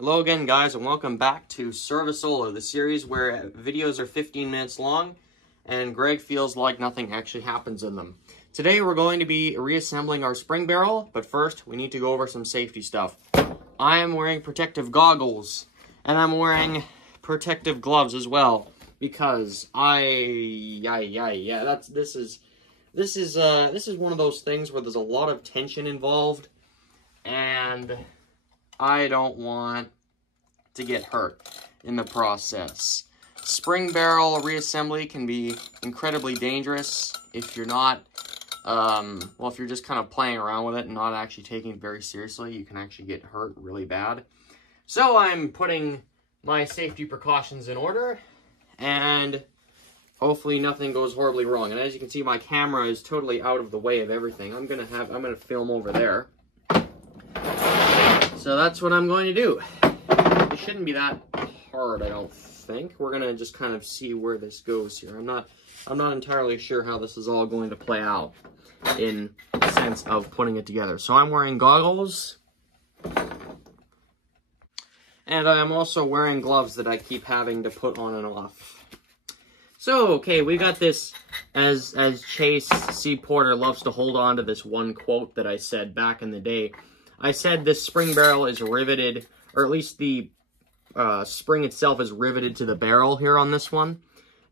Hello again, guys, and welcome back to Serviceola, the series where videos are 15 minutes long and Greg feels like nothing actually happens in them. Today we're going to be reassembling our spring barrel, but first we need to go over some safety stuff. I am wearing protective goggles, and I'm wearing protective gloves as well, because this is one of those things where there's a lot of tension involved, and I don't want to get hurt in the process. Spring barrel reassembly can be incredibly dangerous if you're not, if you're just kind of playing around with it and not actually taking it very seriously. You can actually get hurt really bad. So I'm putting my safety precautions in order, and hopefully nothing goes horribly wrong. And as you can see, my camera is totally out of the way of everything. I'm gonna film over there. So that's what I'm going to do. It shouldn't be that hard, I don't think. We're gonna just kind of see where this goes here. I'm not entirely sure how this is all going to play out in the sense of putting it together. So I'm wearing goggles, and I am also wearing gloves that I keep having to put on and off. So, okay, we got this, as Chase C. Porter loves to hold on to this one quote that I said back in the day. I said this spring barrel is riveted, or at least the spring itself is riveted to the barrel here on this one.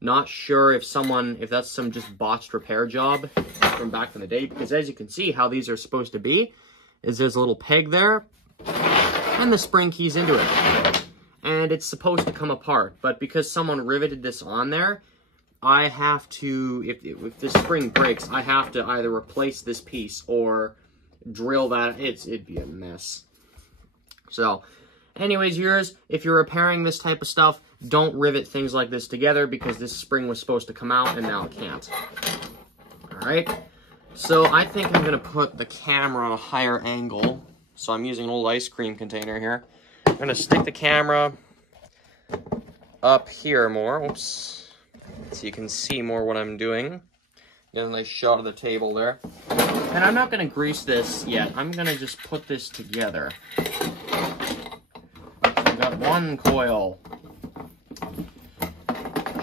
Not sure if that's some just botched repair job from back in the day, because as you can see, how these are supposed to be is there's a little peg there, and the spring keys into it. And it's supposed to come apart, but because someone riveted this on there, I have to, if this spring breaks, I have to either replace this piece or drill that. It'd be a mess. So anyways, viewers, if you're repairing this type of stuff, don't rivet things like this together, because this spring was supposed to come out and now it can't. Alright, so I think I'm gonna put the camera on a higher angle. So I'm using an old ice cream container here. I'm gonna stick the camera up here more, oops, so you can see more what I'm doing. Get a nice shot of the table there. And I'm not going to grease this yet. I'm going to just put this together. So I've got one coil.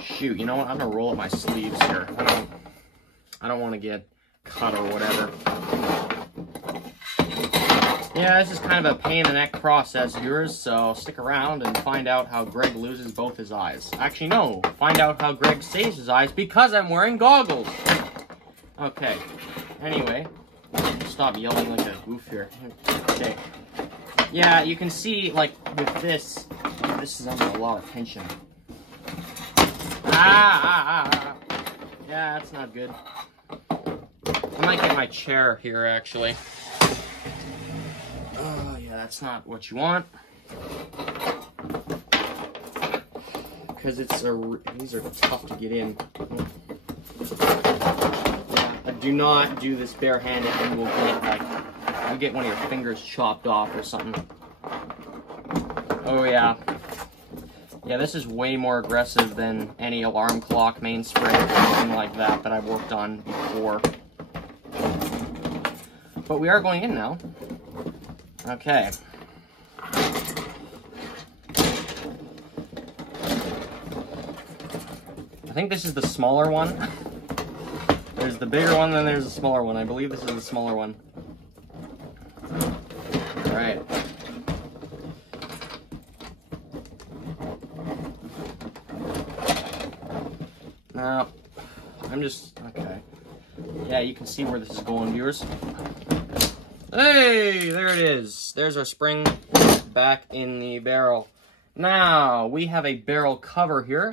Shoot, you know what? I'm going to roll up my sleeves here. I don't want to get cut or whatever. Yeah, this is kind of a pain in the neck process, viewers, so stick around and find out how Greg loses both his eyes. Actually, no. Find out how Greg saves his eyes because I'm wearing goggles. Okay. Anyway, stop yelling like a goof here. Okay. Yeah, you can see, like, with this is under a lot of tension. Yeah, that's not good. I might get my chair here, actually. Oh, yeah, that's not what you want. Because these are tough to get in. Do not do this barehanded, and you'll get one of your fingers chopped off or something. Oh yeah. Yeah, this is way more aggressive than any alarm clock mainspring or anything like that I've worked on before. But we are going in now. Okay. I think this is the smaller one. There's the bigger one, then there's the smaller one. I believe this is the smaller one. Alright. Now, okay. Yeah, you can see where this is going, viewers. Hey, there it is. There's our spring back in the barrel. Now, we have a barrel cover here.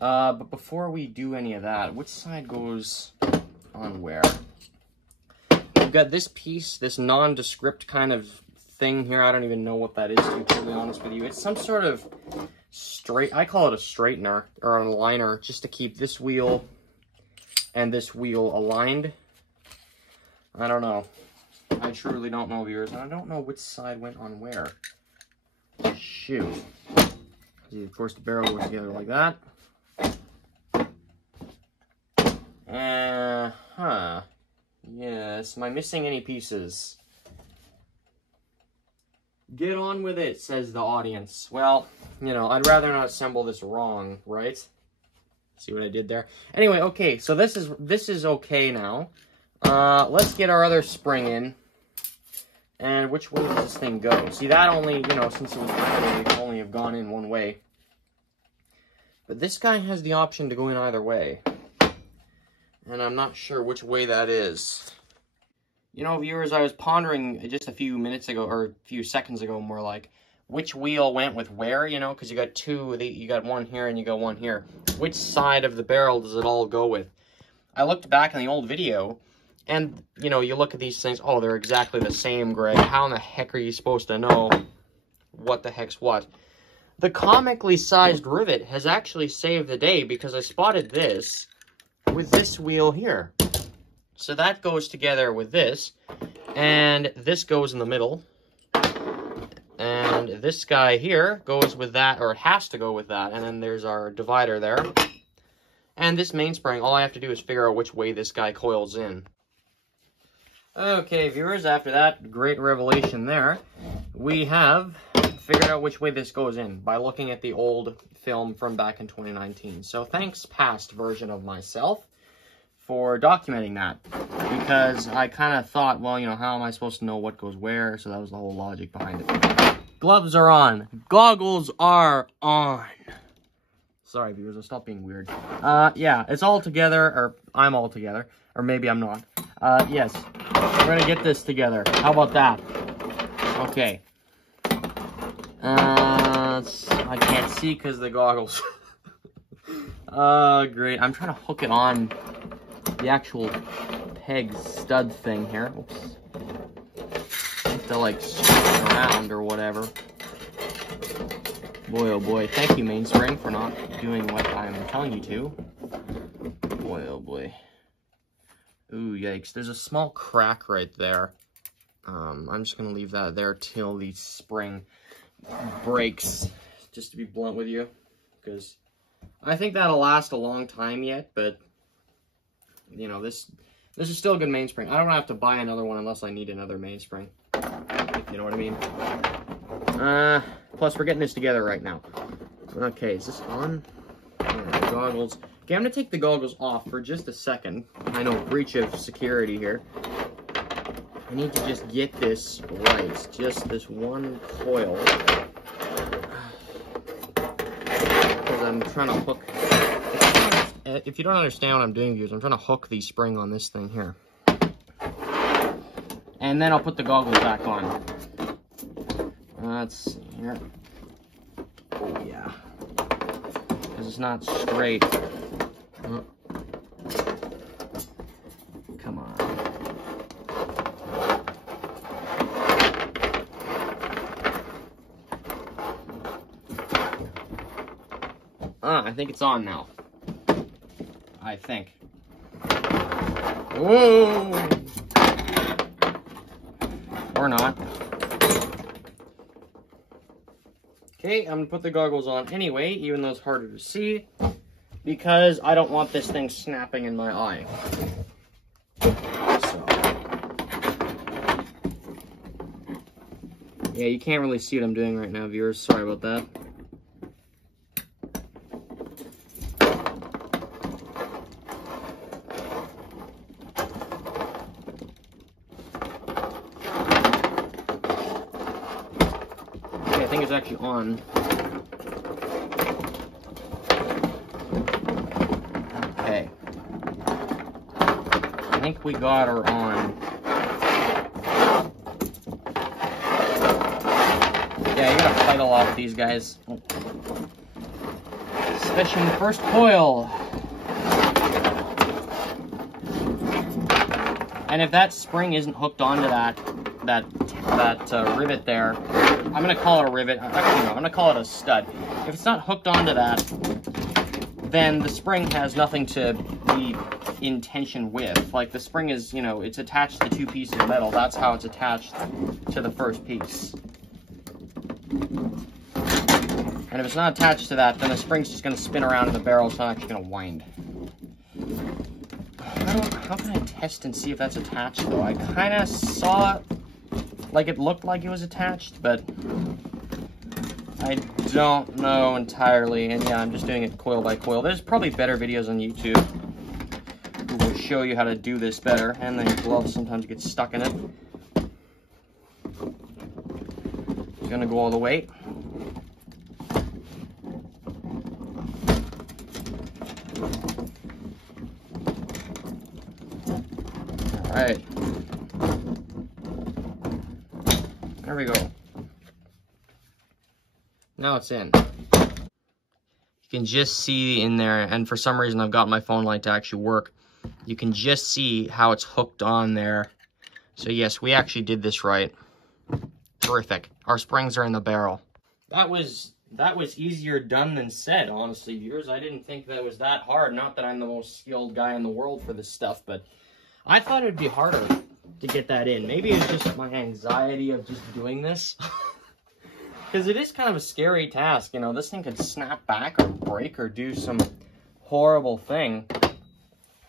But before we do any of that, which side goes on where? We've got this piece, this nondescript kind of thing here. I don't even know what that is, to be totally honest with you. It's some sort of I call it a straightener or an aligner, just to keep this wheel and this wheel aligned. I don't know. I truly don't know, viewers. And I don't know which side went on where. Shoot. See, of course, the barrel goes together like that. Yes, am I missing any pieces? Get on with it, says the audience. Well, you know, I'd rather not assemble this wrong, right? See what I did there? Anyway, okay, so this is okay now. Let's get our other spring in. And which way does this thing go? See, that only, you know, since it was random, it could only have gone in one way. But this guy has the option to go in either way. And I'm not sure which way that is. You know, viewers, I was pondering just a few minutes ago, or a few seconds ago, more like, which wheel went with where, you know, because you got two, you got one here and you got one here. Which side of the barrel does it all go with? I looked back in the old video, and, you know, you look at these things, oh, they're exactly the same, Greg. How in the heck are you supposed to know what the heck's what? The comically sized rivet has actually saved the day, because I spotted this with this wheel here. So that goes together with this, and this goes in the middle, and this guy here goes with that, or it has to go with that, and then there's our divider there. And this mainspring, all I have to do is figure out which way this guy coils in. Okay, viewers, after that great revelation there, we have figured out which way this goes in by looking at the old film from back in 2019. So thanks, past version of myself, for documenting that, because I kind of thought, well, you know, how am I supposed to know what goes where? So that was the whole logic behind it. Gloves are on. Goggles are on. Sorry, viewers, I'll stop being weird. Yeah, it's all together, or I'm all together, or maybe I'm not. Yes, we're gonna get this together. How about that? Okay. I can't see because of the goggles. Great. I'm trying to hook it on the actual peg stud thing here. Oops. Have to like swing around or whatever. Boy, oh boy. Thank you, mainspring, for not doing what I'm telling you to. Boy, oh boy. Ooh, yikes. There's a small crack right there. I'm just gonna leave that there till the spring breaks, just to be blunt with you, because I think that'll last a long time yet, but you know, this is still a good mainspring. I don't have to buy another one unless I need another mainspring, if you know what I mean. Plus we're getting this together right now. Okay, is this on? Yeah, the goggles. Okay, I'm gonna take the goggles off for just a second. I know, breach of security here. I need to just get this right. Just this one coil. Because I'm trying to hook... If you don't understand what I'm doing, viewers, I'm trying to hook the spring on this thing here. And then I'll put the goggles back on. Let's see here. Oh, yeah. Because it's not straight. Come on. I think it's on now. I think. Whoa! Or not. Okay, I'm gonna put the goggles on anyway, even though it's harder to see, because I don't want this thing snapping in my eye. So. Yeah, you can't really see what I'm doing right now, viewers. Sorry about that. I think it's actually on. Okay. I think we got her on. Yeah, you gotta fight a lot with these guys. Especially in the first coil. And if that spring isn't hooked onto that rivet there, I'm gonna call it a rivet. Actually, no, I'm gonna call it a stud. If it's not hooked onto that, then the spring has nothing to be in tension with. Like, the spring is, you know, it's attached to the two pieces of metal. That's how it's attached to the first piece. And if it's not attached to that, then the spring's just gonna spin around in the barrel. It's not actually gonna wind. How can I test and see if that's attached, though? I kind of saw like it looked like it was attached, but I don't know entirely. And yeah, I'm just doing it coil by coil. There's probably better videos on YouTube who will show you how to do this better. And then your gloves sometimes get stuck in it. Gonna go all the way. All right. There we go. Now it's in. You can just see in there, and for some reason I've got my phone light to actually work. You can just see how it's hooked on there. So yes, we actually did this right. Terrific. Our springs are in the barrel. That was easier done than said, honestly, viewers. I didn't think that was that hard. Not that I'm the most skilled guy in the world for this stuff, but I thought it'd be harder to get that in. Maybe it's just my anxiety of just doing this. Because it is kind of a scary task, you know. This thing could snap back or break or do some horrible thing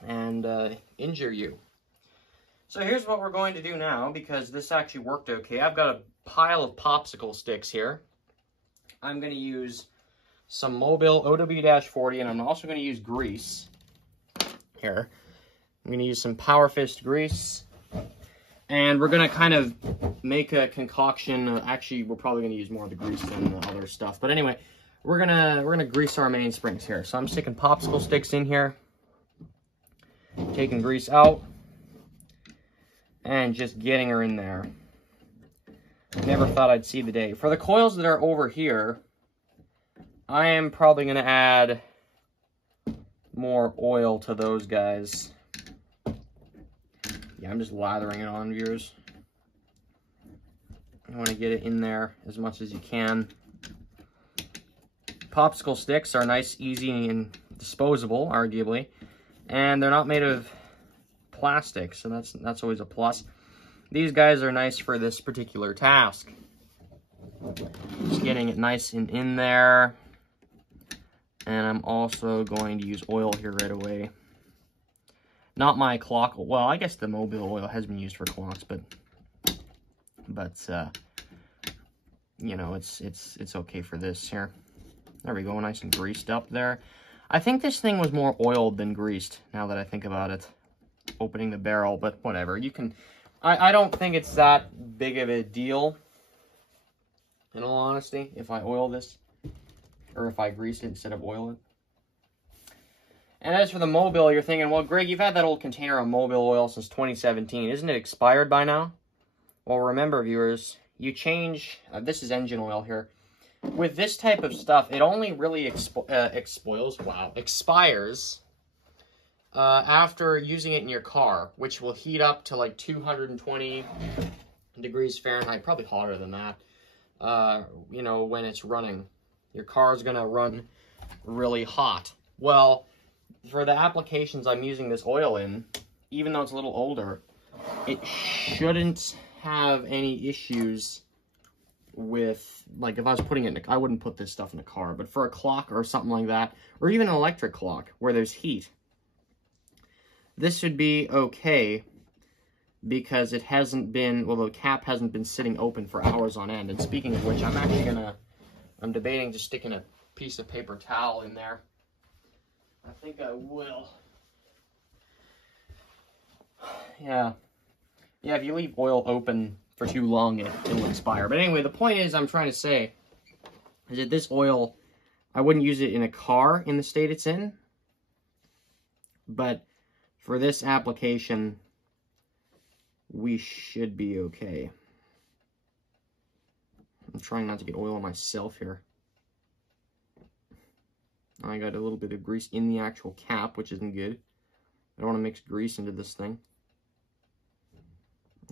and injure you. So here's what we're going to do now, because this actually worked okay. I've got a pile of popsicle sticks here. I'm going to use some Mobile OW-40, and I'm also going to use grease here. I'm going to use some Power Fist grease, and we're going to kind of make a concoction. Actually, we're probably going to use more of the grease than the other stuff. But anyway, we're gonna grease our main springs here. So I'm sticking popsicle sticks in here, taking grease out, and just getting her in there. Never thought I'd see the day. For the coils that are over here, I am probably going to add more oil to those guys. Yeah, I'm just lathering it on, viewers. You want to get it in there as much as you can. Popsicle sticks are nice, easy, and disposable, arguably. And they're not made of plastic, so that's always a plus. These guys are nice for this particular task. Just getting it nice and in there. And I'm also going to use oil here right away. Not my clock, well, I guess the Mobile oil has been used for clocks, but you know, it's okay for this here. There we go, nice and greased up there. I think this thing was more oiled than greased, now that I think about it. Opening the barrel, but whatever. You can, I don't think it's that big of a deal, in all honesty, if I oil this, or if I grease it instead of oil it. And as for the Mobile, you're thinking, well, Greg, you've had that old container of Mobile oil since 2017. Isn't it expired by now? Well, remember, viewers, you change, this is engine oil here. With this type of stuff, it only really expires after using it in your car, which will heat up to like 220 degrees Fahrenheit, probably hotter than that, you know, when it's running. Your car's gonna run really hot. Well, for the applications I'm using this oil in, even though it's a little older, it shouldn't have any issues with, like, if I was putting it in I wouldn't put this stuff in a car, but for a clock or something like that, or even an electric clock where there's heat, this should be okay, because it hasn't been, well, the cap hasn't been sitting open for hours on end. And speaking of which, I'm debating just sticking a piece of paper towel in there. I think I will. Yeah, if you leave oil open for too long, it'll expire. But anyway, the point is, I'm trying to say, is that this oil, I wouldn't use it in a car in the state it's in. But for this application, we should be okay. I'm trying not to get oil on myself here. I got a little bit of grease in the actual cap, which isn't good. I don't want to mix grease into this thing.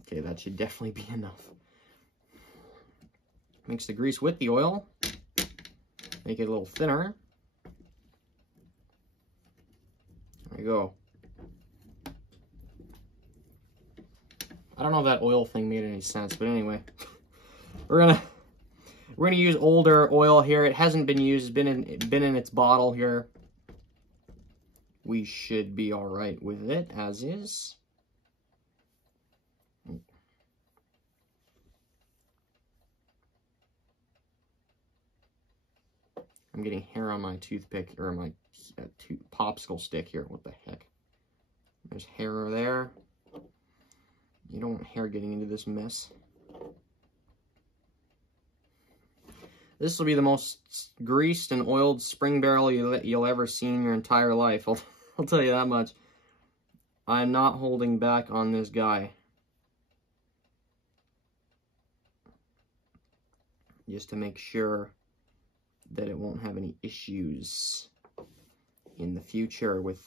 Okay, that should definitely be enough. Mix the grease with the oil. Make it a little thinner. There we go. I don't know if that oil thing made any sense, but anyway. We're gonna use older oil here. It hasn't been used, been in its bottle here. We should be all right with it as is. I'm getting hair on my toothpick, or my popsicle stick here. What the heck? There's hair there. You don't want hair getting into this mess. This will be the most greased and oiled spring barrel you'll ever see in your entire life. I'll tell you that much. I'm not holding back on this guy. Just to make sure that it won't have any issues in the future with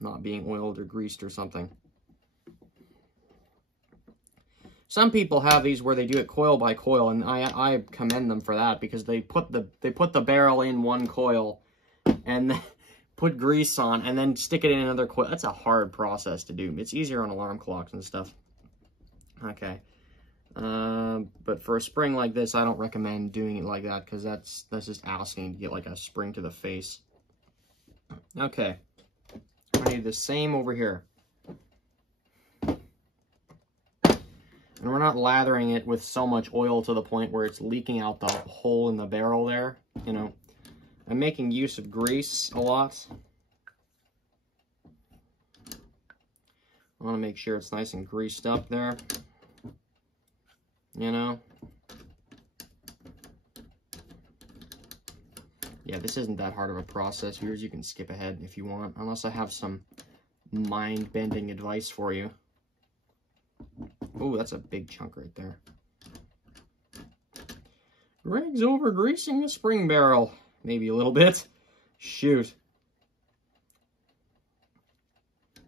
not being oiled or greased or something. Some people have these where they do it coil by coil, and I commend them for that, because they put the barrel in one coil and then put grease on and then stick it in another coil. That's a hard process to do. It's easier on alarm clocks and stuff. Okay. But for a spring like this, I don't recommend doing it like that, because that's just asking to get like a spring to the face. Okay. I need the same over here. And we're not lathering it with so much oil to the point where it's leaking out the hole in the barrel there. You know, I'm making use of grease a lot. I want to make sure it's nice and greased up there. You know? Yeah, this isn't that hard of a process, viewers. You can skip ahead if you want, unless I have some mind-bending advice for you. Oh, that's a big chunk right there. Greg's over greasing the spring barrel. Maybe a little bit. Shoot.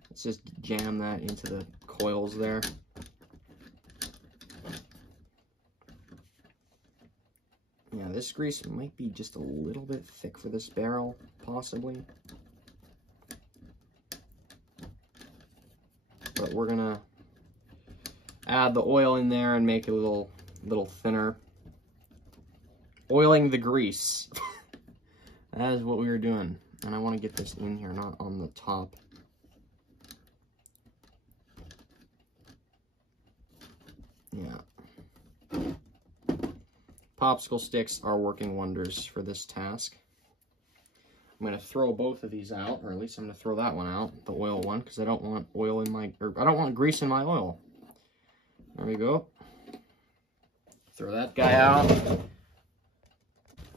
Let's just jam that into the coils there. Yeah, this grease might be just a little bit thick for this barrel, possibly. But we're gonna add the oil in there and make it a little thinner. Oiling the grease. That is what we were doing. And I want to get this in here, not on the top. Yeah. Popsicle sticks are working wonders for this task. I'm going to throw both of these out, or at least I'm going to throw that one out, the oil one, because I don't want oil in my, or I don't want grease in my oil. There we go. Throw that guy out.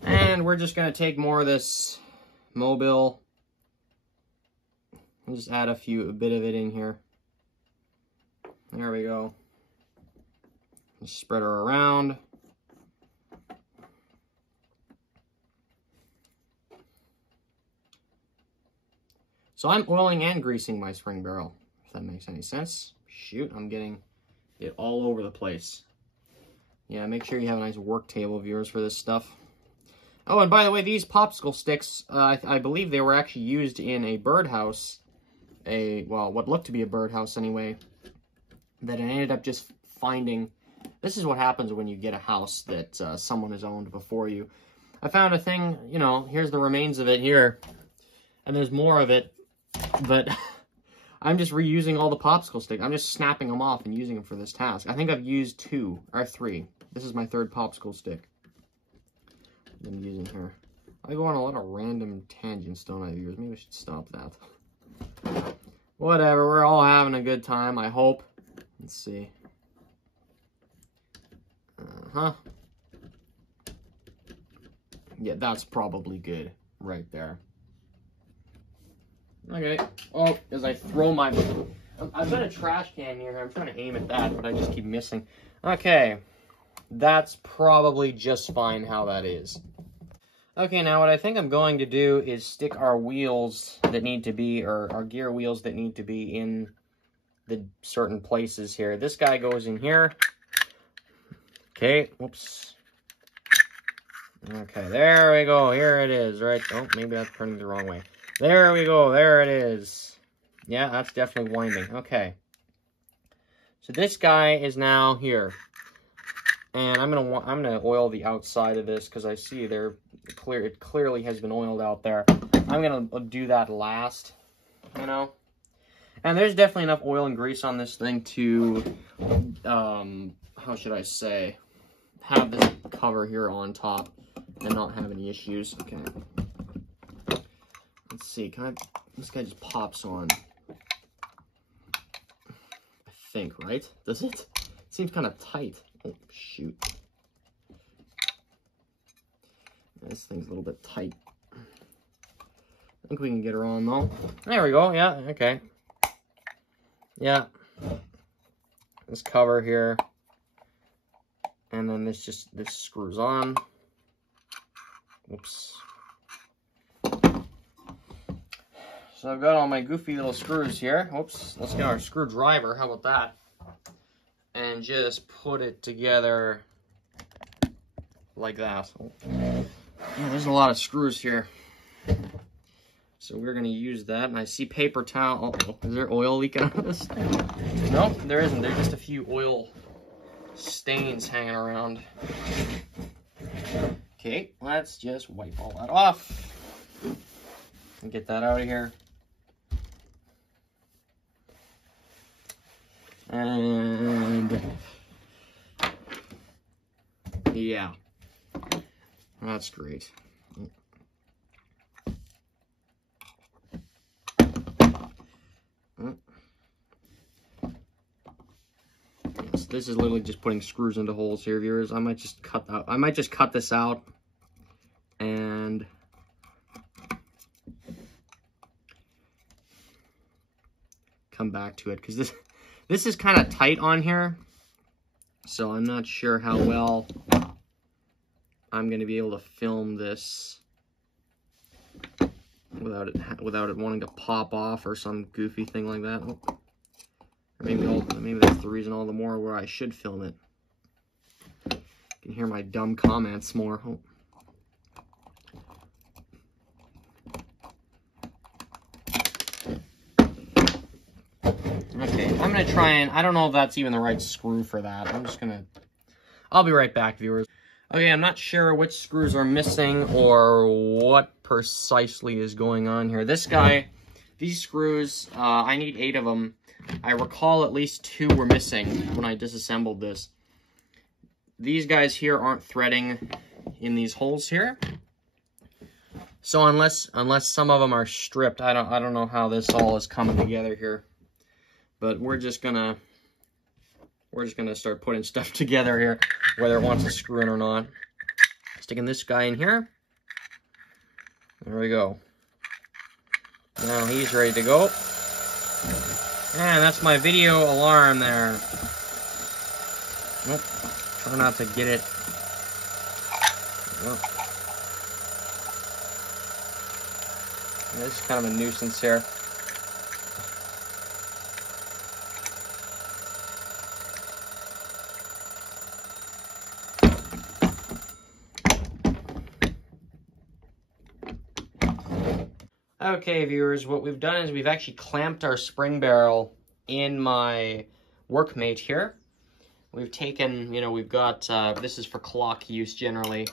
And we're just going to take more of this Mobile. We'll just add a bit of it in here. There we go. Just spread her around. So I'm oiling and greasing my spring barrel, if that makes any sense. Shoot, I'm getting it all over the place. Yeah, make sure you have a nice work table, viewers, for this stuff. Oh, and by the way, these popsicle sticks, I believe they were actually used in a birdhouse. Well, what looked to be a birdhouse anyway. That I ended up just finding. This is what happens when you get a house that someone has owned before you. I found a thing, you know, here's the remains of it here. And there's more of it. But I'm just reusing all the popsicle sticks. I'm just snapping them off and using them for this task. I think I've used 2 or 3. This is my 3rd popsicle stick I'm using here. I go on a lot of random tangents, don't I, viewers? Maybe I should stop that. Whatever, we're all having a good time, I hope. Let's see. Yeah, that's probably good right there. Okay. Oh, as I throw my... I've got a trash can near here. I'm trying to aim at that, but I just keep missing. Okay. That's probably just fine how that is. Okay, now what I think I'm going to do is stick our wheels that need to be, or our gear wheels that need to be in the certain places here. This guy goes in here. Okay, whoops. Okay, there we go. Here it is, right? Oh, maybe that's turning the wrong way. There we go. There it is. Yeah, that's definitely winding. Okay. So this guy is now here. And I'm gonna oil the outside of this because I see it clearly has been oiled out there. I'm gonna do that last, you know. And there's definitely enough oil and grease on this thing to, how should I say, have this cover here on top and not have any issues. Okay. Let's see, this guy just pops on. I think, right? Does it? It seems kind of tight. Oh, shoot. This thing's a little bit tight. I think we can get her on, though. There we go, yeah, okay. Yeah. This cover here. And then this screws on. Whoops. So I've got all my goofy little screws here. Whoops. Let's get our screwdriver. How about that? And just put it together like that. Yeah, there's a lot of screws here. So we're going to use that. And I see paper towel. Oh, is there oil leaking out of this thing? No, there isn't. There's just a few oil stains hanging around. Okay, let's just wipe all that off and get that out of here. And yeah, that's great. Yes, this is literally just putting screws into holes here, viewers. I might just cut this out and come back to it, because this is kind of tight on here, so I'm not sure how well I'm going to be able to film this without it wanting to pop off or some goofy thing like that. Oh. Or maybe that's the reason all the more where I should film it. You can hear my dumb comments more. Oh. Okay, I'm going to try and... I don't know if that's even the right screw for that. I'll be right back, viewers. Okay, I'm not sure which screws are missing or what precisely is going on here. This guy, these screws, I need 8 of them. I recall at least 2 were missing when I disassembled this. These guys here aren't threading in these holes here. So unless some of them are stripped, I don't know how this all is coming together here. But we're just gonna start putting stuff together here, whether it wants to screw in or not. Sticking this guy in here. There we go. Now he's ready to go. And that's my video alarm there. Nope. Try not to get it. Nope. This is kind of a nuisance here. Okay, viewers, what we've done is we've actually clamped our spring barrel in my workmate here. We've taken, we've got, this is for clock use generally.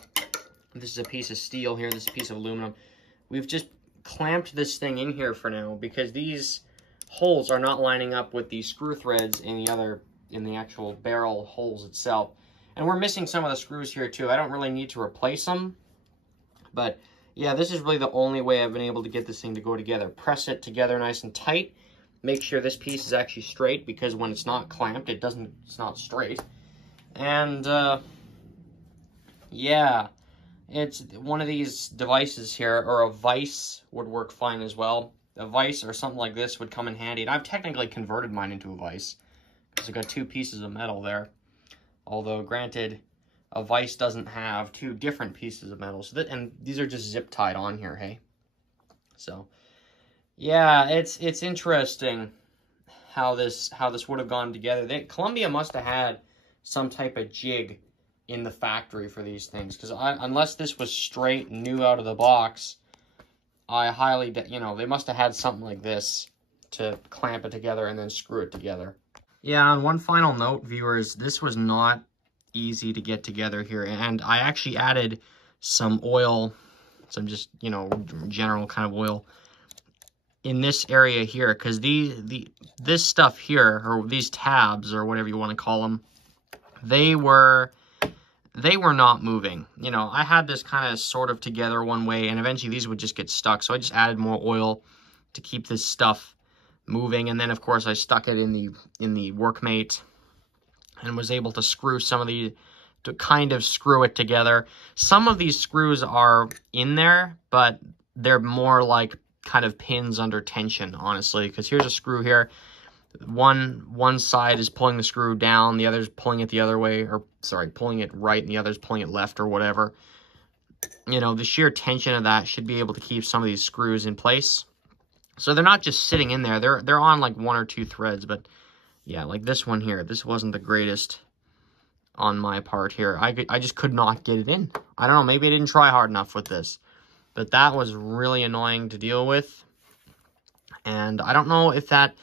This is a piece of steel here, this is a piece of aluminum. We've just clamped this thing in here for now because these holes are not lining up with the screw threads in the actual barrel holes itself. And we're missing some of the screws here too. I don't really need to replace them, but yeah, this is really the only way I've been able to get this thing to go together. Press it together nice and tight. Make sure this piece is actually straight, because when it's not clamped, it's not straight. And, yeah, it's one of these devices here, or a vise would work fine as well. A vise or something like this would come in handy. And I've technically converted mine into a vise, because I've got 2 pieces of metal there. Although, granted, a vise doesn't have 2 different pieces of metal, so and these are just zip tied on here, hey. So, yeah, it's interesting how this would have gone together. Columbia must have had some type of jig in the factory for these things, because unless this was straight new out of the box, I highly, they must have had something like this to clamp it together and then screw it together. Yeah, on one final note, viewers, this was not easy to get together here, and I actually added some oil, some just general kind of oil in this area here, because this stuff here, or these tabs or whatever you want to call them, they were they were not moving. You know, I had this kind of sort of together one way, and eventually these would just get stuck. So I just added more oil to keep this stuff moving. And then, of course, I stuck it in the workmate and was able to screw some of the, to kind of screw it together. Some of these screws are in there, but they're more like kind of pins under tension, honestly, because here's a screw here. One side is pulling the screw down, the other's pulling it the other way, or sorry, pulling it right, and the other's pulling it left or whatever. You know, the sheer tension of that should be able to keep some of these screws in place. So they're not just sitting in there, they're on like 1 or 2 threads, but yeah, like this one here, this wasn't the greatest on my part here. I just could not get it in. I don't know, maybe I didn't try hard enough with this, but that was really annoying to deal with. And I don't know if that,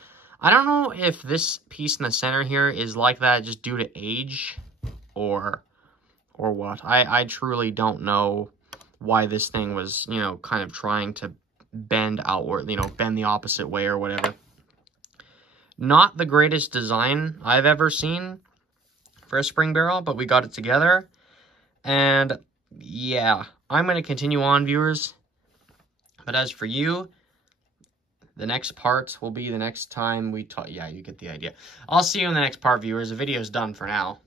I don't know if this piece in the center here is like that just due to age or what. I truly don't know why this thing was, you know, kind of trying to bend outward, you know, bend the opposite way or whatever. Not the greatest design I've ever seen for a spring barrel, but we got it together. And yeah, I'm going to continue on, viewers. But as for you, the next part will be the next time we talk. Yeah, you get the idea. I'll see you in the next part, viewers. The video's done for now.